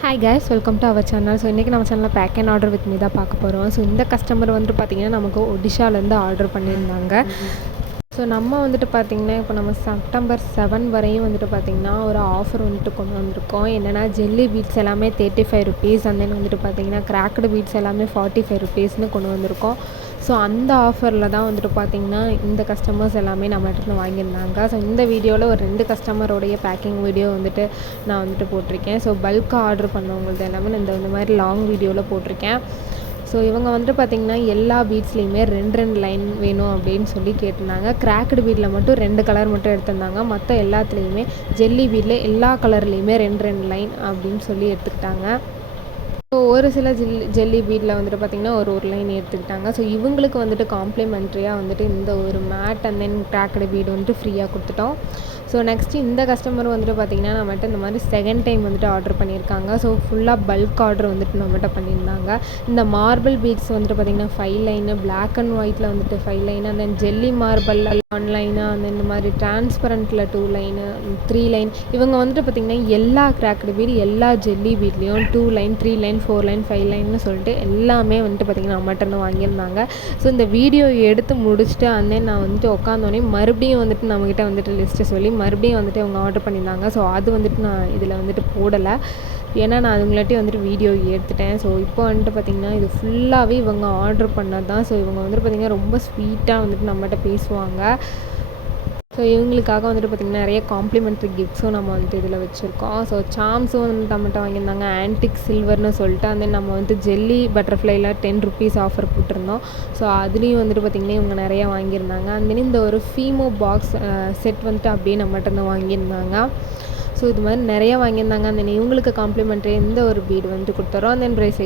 Hi guys, welcome to our channel. So இன்றைக்கி நம்ம சேனலில் pack and order with me தான் பார்க்க போகிறோம். ஸோ இந்த கஸ்டமர் வந்துட்டு பார்த்திங்கன்னா நமக்கு ஒடிஷாலேருந்து ஆர்டர் பண்ணியிருந்தாங்க. ஸோ நம்ம வந்துட்டு பார்த்திங்கன்னா இப்போ நம்ம செப்டம்பர் 7 வரையும் வந்துட்டு பார்த்திங்கன்னா ஒரு ஆஃபர் வந்துட்டு கொண்டு வந்திருக்கோம். என்னென்னா ஜெல்லி பீட்ஸ் எல்லாமே 35 ருபீஸ், அண்ட் தென் வந்துட்டு பார்த்திங்கன்னா கிராக்டு பீட்ஸ் எல்லாமே 45 ருபீஸ்னு கொண்டு வந்திருக்கோம். ஸோ அந்த ஆஃபரில் தான் வந்துட்டு பார்த்திங்கன்னா இந்த கஸ்டமர்ஸ் எல்லாமே நம்மகிட்ட வாங்கியிருந்தாங்க. ஸோ இந்த வீடியோவில் ஒரு 2 கஸ்டமரோடைய பேக்கிங் வீடியோ வந்துட்டு நான் வந்துட்டு போட்டிருக்கேன். ஸோ பல்காக ஆர்டர் பண்ணவங்கள்து எல்லாமே இந்த மாதிரி லாங் வீடியோவில் போட்டிருக்கேன். ஸோ இவங்க வந்துட்டு பார்த்திங்கன்னா எல்லா பீட்ஸ்லேயுமே 2 லைன் வேணும் அப்படின்னு சொல்லி கேட்டிருந்தாங்க. கிராக்டு பீட்டில் மட்டும் 2 கலர் மட்டும் எடுத்திருந்தாங்க. மற்ற எல்லாத்துலேயுமே ஜெல்லி பீட்டில் எல்லா கலர்லேயுமே 2 லைன் அப்படின்னு சொல்லி எடுத்துக்கிட்டாங்க. ஸோ ஒரு சில ஜெல்லி பீட்டில் வந்துட்டு பார்த்திங்கன்னா ஒரு லைன் எடுத்துக்கிட்டாங்க. ஸோ இவங்களுக்கு வந்துட்டு காம்ப்ளிமெண்ட்ரியாக வந்துட்டு இந்த ஒரு mat and then cracked bead வந்துட்டு ஃப்ரீயாக கொடுத்துட்டோம். ஸோ நெக்ஸ்ட்டு இந்த கஸ்டமர் வந்துட்டு பார்த்திங்கன்னா நம்மகிட்ட இந்த மாதிரி செகண்ட் டைம் வந்துட்டு ஆர்டர் பண்ணியிருக்காங்க. ஸோ ஃபுல்லாக பல்க் ஆர்டர் வந்துட்டு நம்மகிட்ட பண்ணியிருந்தாங்க. இந்த மார்பிள் பீட்ஸ் வந்துட்டு பார்த்திங்கன்னா 5 லைனு, பிளாக் அண்ட் ஒயிட்டில் வந்துட்டு 5 line, and then jelly marble 1 line, அந்த இந்த மாதிரி டிரான்ஸ்பரண்ட்டில் 2 லைனு, 3 லைன். இவங்க வந்துட்டு பார்த்திங்கன்னா எல்லா கிராக்டு பீட் எல்லா ஜெல்லி பீட்லேயும் 2 லைன், 3 லைன், 4 லைன், 5 லைன்னு சொல்லிட்டு எல்லாமே வந்துட்டு பார்த்திங்கன்னா நம்மகிட்ட வாங்கியிருந்தாங்க. ஸோ இந்த வீடியோ எடுத்து முடிச்சுட்டு அண்ட் தென் நான் வந்துட்டு உட்காந்தோடனே மறுபடியும் வந்துட்டு நம்மக்கிட்ட வந்துட்டு லிஸ்ட்டு சொல்லி மறுபடியும் வந்துட்டு அவங்க ஆர்டர் பண்ணியிருந்தாங்க. ஸோ அது வந்துட்டு நான் இதில் வந்துட்டு போடலை, ஏன்னா நான் அதுங்களாட்டி வந்துட்டு வீடியோ எடுத்துட்டேன். ஸோ இப்போ வந்துட்டு பார்த்திங்கன்னா இது ஃபுல்லாகவே இவங்க ஆர்டர் பண்ணது தான். ஸோ இவங்க வந்துட்டு பார்த்திங்கன்னா ரொம்ப ஸ்வீட்டாக வந்துட்டு நம்மகிட்ட பேசுவாங்க. ஸோ இவங்களுக்காக வந்துட்டு பார்த்திங்கன்னா நிறைய காம்ப்ளிமெண்ட்ரி கிஃப்ட்ஸும் நம்ம வந்துட்டு இதில் வச்சுருக்கோம். ஸோ சாம்ஸும் வந்து நம்மகிட்ட வாங்கியிருந்தாங்க, ஆன்டிக் சில்வர்னு சொல்லிட்டு. அந்த நம்ம வந்து ஜெல்லி பட்டர்ஃப்ளைல 10 ருபீஸ் ஆஃபர் போட்டிருந்தோம். ஸோ அதுலேயும் வந்துட்டு பார்த்திங்கன்னா இவங்க நிறையா வாங்கியிருந்தாங்க. அந்த இந்த ஒரு ஃபீமோ பாக்ஸ் செட் வந்துட்டு அப்படியே நம்மகிட்ட வந்து வாங்கியிருந்தாங்க. ஸோ இது மாதிரி நிறையா வாங்கியிருந்தாங்க. அந்த இவங்களுக்கு காம்ப்ளிமெண்ட்ரி இந்த ஒரு பீடு வந்துட்டு கொடுத்துறோம். அந்த ப்ரைஸ்